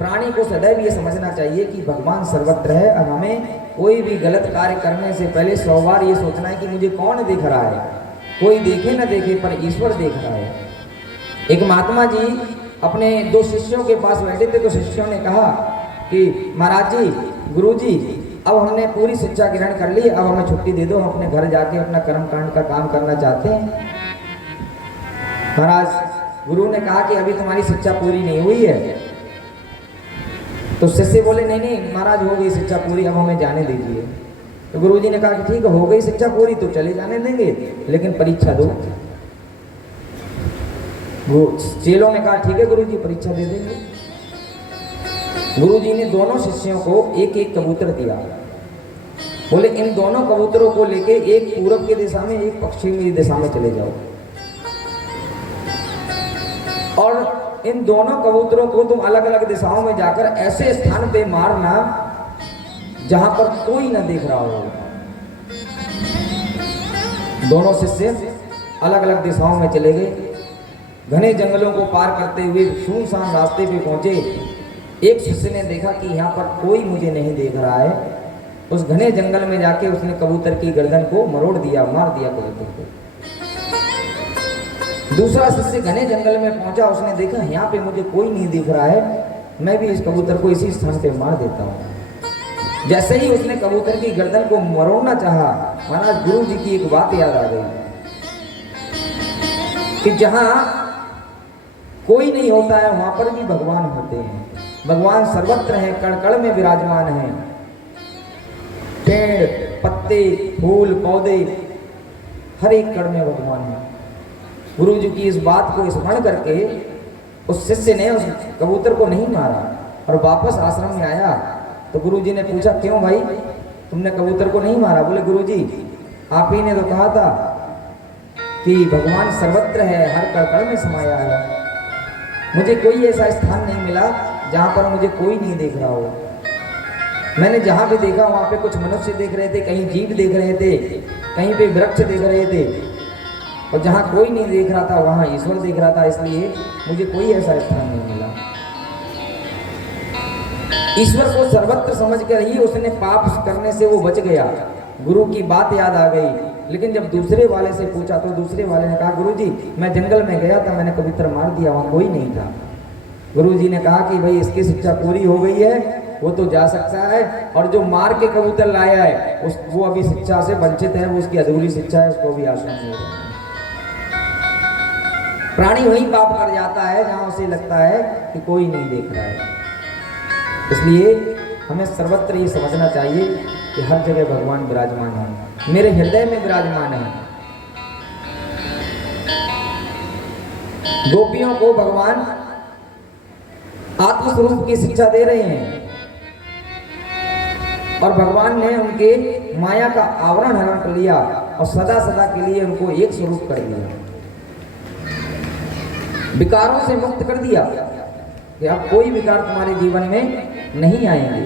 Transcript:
प्राणी को सदैव ये समझना चाहिए कि भगवान सर्वत्र है और हमें कोई भी गलत कार्य करने से पहले 100 बार ये सोचना है कि मुझे कौन देख रहा है। कोई देखे न देखे पर ईश्वर देख रहा है। एक महात्मा जी अपने 2 शिष्यों के पास बैठे थे, तो शिष्यों ने कहा कि महाराज जी, गुरु जी, अब हमने पूरी शिक्षा ग्रहण कर ली, अब हमें छुट्टी दे दो, हम अपने घर जाके अपना कर्म कांड का काम करना चाहते हैं। महाराज गुरु ने कहा कि अभी तुम्हारी शिक्षा पूरी नहीं हुई है। तो शिष्य बोले नहीं नहीं महाराज, हो गई शिक्षा पूरी, अब हमें जाने दीजिए। तो गुरु जी ने कहा कि ठीक है, हो गई शिक्षा पूरी तो चले जाने देंगे, लेकिन परीक्षा दो। वो चेलों ने कहा ठीक है गुरु जी, परीक्षा दे देंगे। गुरु जी ने दोनों शिष्यों को एक एक कबूतर दिया। बोले इन दोनों कबूतरों को लेके एक पूरब की दिशा में, एक पश्चिम की दिशा में चले जाओ, और इन दोनों कबूतरों को तुम अलग अलग दिशाओं में जाकर ऐसे स्थान पे मारना जहां पर कोई न देख रहा हो। दोनों शिष्य अलग अलग दिशाओं में चले गए। घने जंगलों को पार करते हुए सुनसान रास्ते पे पहुंचे। एक शिष्य ने देखा कि यहाँ पर कोई मुझे नहीं देख रहा है। उस घने जंगल में जाके उसने कबूतर की गर्दन को मरोड़ दिया, मार दिया कबूतर को। दूसरा शिष्य घने जंगल में पहुंचा, उसने देखा यहाँ पे मुझे कोई नहीं दिख रहा है, मैं भी इस कबूतर को इसी स्थान पे मार देता हूँ। जैसे ही उसने कबूतर की गर्दन को मरोड़ना चाहा, महाराज गुरु जी की एक बात याद आ गई कि जहां कोई नहीं होता है वहां पर भी भगवान होते हैं। भगवान सर्वत्र हैं, कण कण में विराजमान हैं। पेड़, पत्ते, फूल, पौधे, हर एक कण में भगवान है। गुरु जी की इस बात को स्मरण करके उस शिष्य ने उस कबूतर को नहीं मारा और वापस आश्रम में आया। तो गुरु जी ने पूछा क्यों भाई, तुमने कबूतर को नहीं मारा? बोले गुरु जी, आप ही ने तो कहा था कि भगवान सर्वत्र है, हर कण कण में समाया है। मुझे कोई ऐसा स्थान नहीं मिला जहां पर मुझे कोई नहीं देख रहा हो। मैंने जहां भी देखा वहां पे कुछ मनुष्य देख रहे थे, कहीं जीव देख रहे थे, कहीं पे वृक्ष देख रहे थे, और जहां कोई नहीं देख रहा था वहां ईश्वर देख रहा था। इसलिए मुझे कोई ऐसा स्थान नहीं मिला। ईश्वर को सर्वत्र समझ कर ही उसने पाप करने से वो बच गया। गुरु की बात याद आ गई। लेकिन जब दूसरे वाले से पूछा तो दूसरे वाले ने कहा गुरु जी, मैं जंगल में गया था, मैंने कबूतर मार दिया, वहां कोई नहीं था। गुरु जी ने कहा कि भाई इसकी शिक्षा पूरी हो गई है, वो तो जा सकता है, और जो मार के कबूतर लाया है वो अभी शिक्षा से वंचित है, वो उसकी अधूरी शिक्षा है, उसको भी आश्रम में है। प्राणी वही पाप कर जाता है जहां उसे लगता है कि कोई नहीं देख रहा है। इसलिए हमें सर्वत्र ये समझना चाहिए कि हर जगह भगवान विराजमान है, मेरे हृदय में विराजमान है। गोपियों को भगवान आत्मस्वरूप की शिक्षा दे रहे हैं और भगवान ने उनके माया का आवरण हरण कर लिया और सदा सदा के लिए उनको एक स्वरूप कर दिया, विकारों से मुक्त कर दिया कि अब कोई विकार तुम्हारे जीवन में नहीं आएंगे।